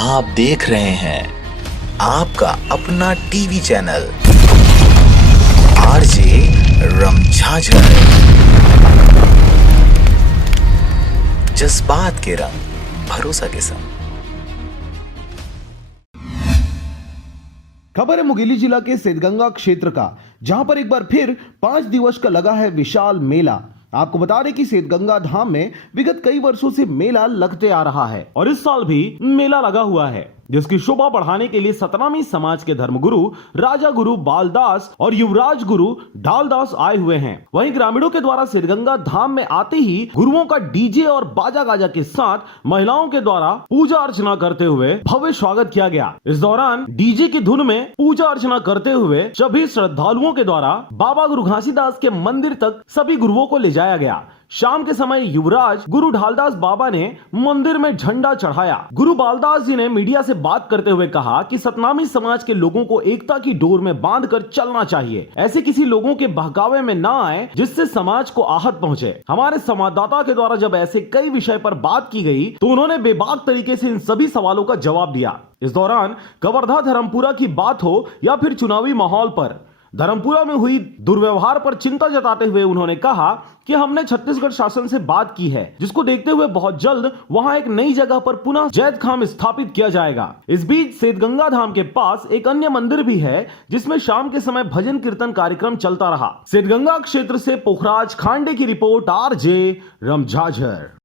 आप देख रहे हैं आपका अपना टीवी चैनल आरजे रमझाझर। जज्बात के रंग भरोसा के संग। खबर है मुंगेली जिला के सिद्धगंगा क्षेत्र का, जहां पर एक बार फिर 5 दिवस का लगा है विशाल मेला। आपको बता दें कि सिद्धगंगा धाम में विगत कई वर्षों से मेला लगते आ रहा है और इस साल भी मेला लगा हुआ है, जिसकी शोभा बढ़ाने के लिए सतनामी समाज के धर्मगुरु राजा गुरु बालदास और युवराज गुरु ढालदास आए हुए हैं। वहीं ग्रामीणों के द्वारा सिद्धगंगा धाम में आते ही गुरुओं का डीजे और बाजा गाजा के साथ महिलाओं के द्वारा पूजा अर्चना करते हुए भव्य स्वागत किया गया। इस दौरान डीजे की धुन में पूजा अर्चना करते हुए सभी श्रद्धालुओं के द्वारा बाबा गुरु घासीदास के मंदिर तक सभी गुरुओं को ले जाया गया। शाम के समय युवराज गुरु ढालदास बाबा ने मंदिर में झंडा चढ़ाया। गुरु बालदास जी ने मीडिया से बात करते हुए कहा कि सतनामी समाज के लोगों को एकता की डोर में बांधकर चलना चाहिए। ऐसे किसी लोगों के बहकावे में ना आए जिससे समाज को आहत पहुंचे। हमारे संवाददाता के द्वारा जब ऐसे कई विषय पर बात की गई तो उन्होंने बेबाक तरीके से इन सभी सवालों का जवाब दिया। इस दौरान कवर्धा धर्मपुरा की बात हो या फिर चुनावी माहौल पर धर्मपुरा में हुई दुर्व्यवहार पर चिंता जताते हुए उन्होंने कहा कि हमने छत्तीसगढ़ शासन से बात की है, जिसको देखते हुए बहुत जल्द वहां एक नई जगह पर पुनः जैत खाम स्थापित किया जाएगा। इस बीच सिद्धगंगा धाम के पास एक अन्य मंदिर भी है, जिसमें शाम के समय भजन कीर्तन कार्यक्रम चलता रहा। सिद्धगंगा क्षेत्र से पोखराज खांडे की रिपोर्ट, आरजे रमझाझर।